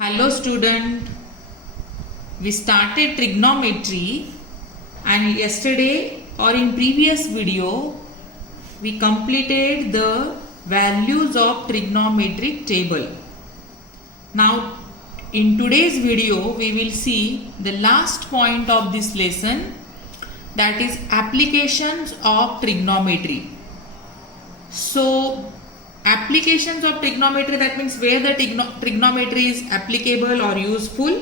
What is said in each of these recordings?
Hello student, we started trigonometry and yesterday or in previous video we completed the values of trigonometric table. Now in today's video we will see the last point of this lesson, that is applications of trigonometry. So applications of trigonometry, that means where the trigonometry is applicable or useful.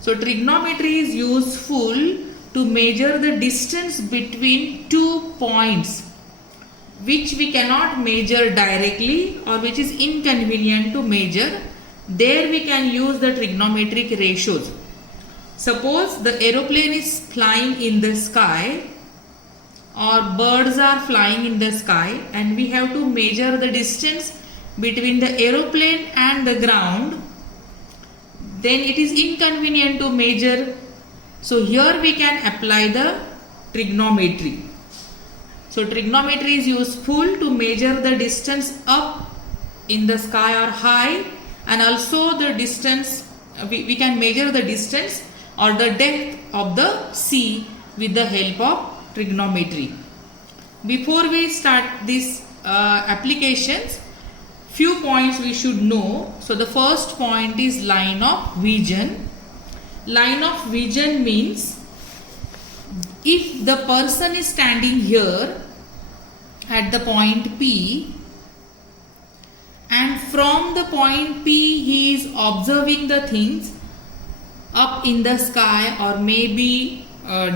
So trigonometry is useful to measure the distance between 2 points which we cannot measure directly or which is inconvenient to measure. There we can use the trigonometric ratios. Suppose the aeroplane is flying in the sky or birds are flying in the sky and we have to measure the distance between the aeroplane and the ground, then it is inconvenient to measure. So here we can apply the trigonometry. So trigonometry is useful to measure the distance up in the sky or high, and also the distance, we can measure the distance or the depth of the sea with the help of trigonometry. Before we start these applications, few points we should know. So the first point is line of vision. Line of vision means if the person is standing here at the point P and from the point P he is observing the things up in the sky or maybe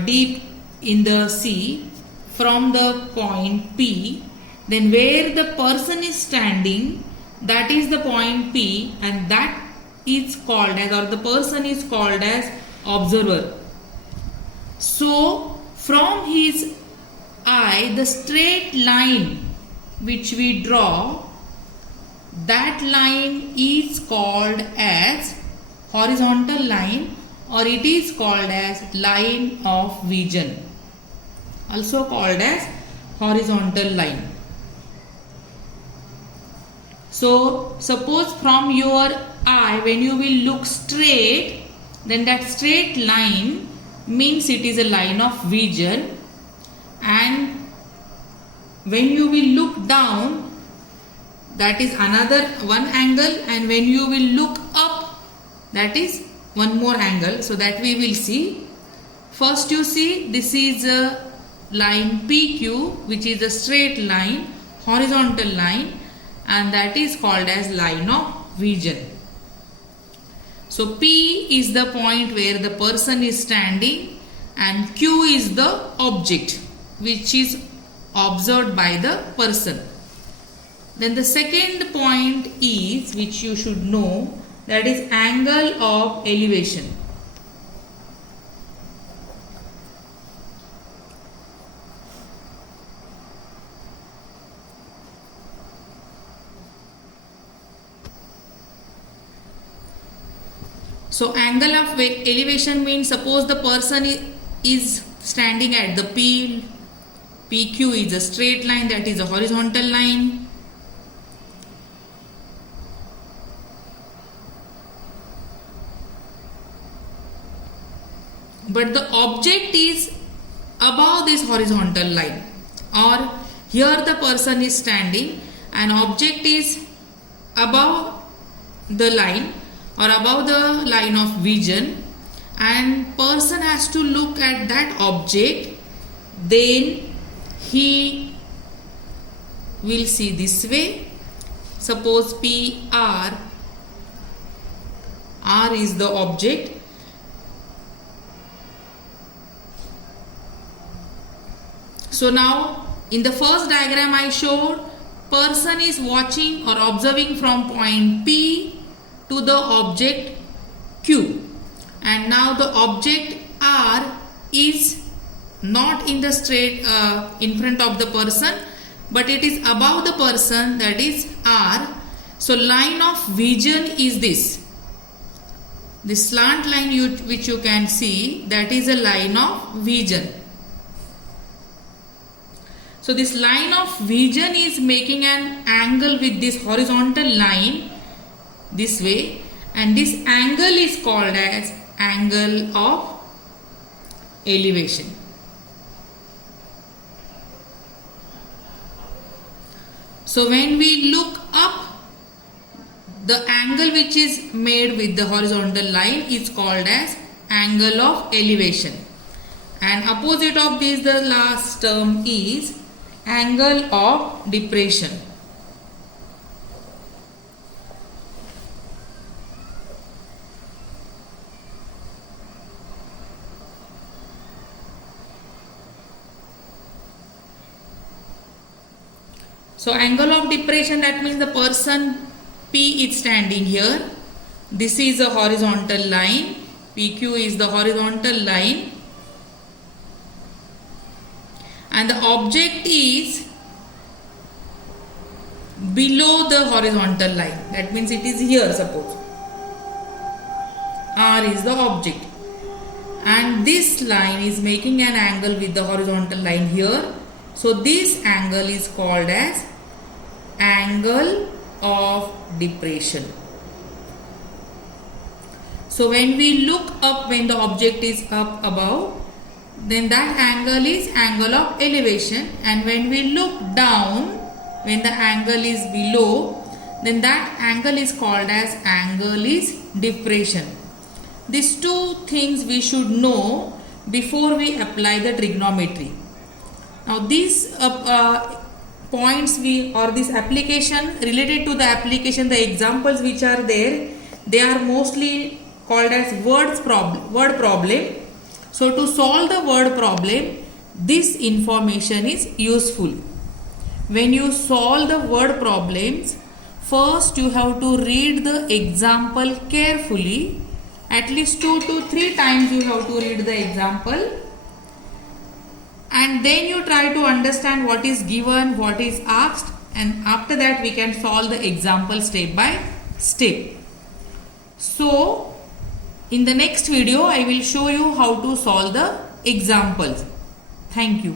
deep in the sea from the point P, then where the person is standing, that is the point P, and that is called as, or the person is called as observer. So from his eye, the straight line which we draw, that line is called as horizontal line, or it is called as line of vision, also called as horizontal line. So suppose from your eye, when you will look straight, then that straight line means it is a line of vision, and when you will look down, that is another one angle, and when you will look up, that is one more angle. So that we will see. First you see, this is a line PQ, which is a straight line, horizontal line, and that is called as line of vision. So P is the point where the person is standing and Q is the object which is observed by the person. Then the second point is, which you should know, that is angle of elevation. So angle of elevation means, suppose the person is standing at the P, PQ is a straight line, that is a horizontal line. But the object is above this horizontal line, or here the person is standing and object is above the line or above the line of vision, and person has to look at that object, then he will see this way. Suppose PR, R is the object. So now in the first diagram I showed, person is watching or observing from point P to the object Q, and now the object R is not in the straight in front of the person, but it is above the person, that is R. So line of vision is this slant line which you can see, that is a line of vision. So this line of vision is making an angle with this horizontal line this way, and this angle is called as angle of elevation. So when we look up, the angle which is made with the horizontal line is called as angle of elevation, and opposite of this, the last term is angle of depression. So angle of depression, that means the person P is standing here. This is a horizontal line. PQ is the horizontal line. And the object is below the horizontal line. That means it is here, suppose. R is the object. And this line is making an angle with the horizontal line here. So this angle is called as angle of depression. So when we look up, when the object is up above, then that angle is angle of elevation, and when we look down, when the angle is below, then that angle is called as angle is depression. These two things we should know before we apply the trigonometry. Now these points this application, related to the application, the examples which are there, they are mostly called as word problem. So to solve the word problem, this information is useful. When you solve the word problems, first you have to read the example carefully. At least 2 to 3 times you have to read the example, and then you try to understand what is given, what is asked, and after that we can solve the example step by step. So in the next video I will show you how to solve the examples. Thank you.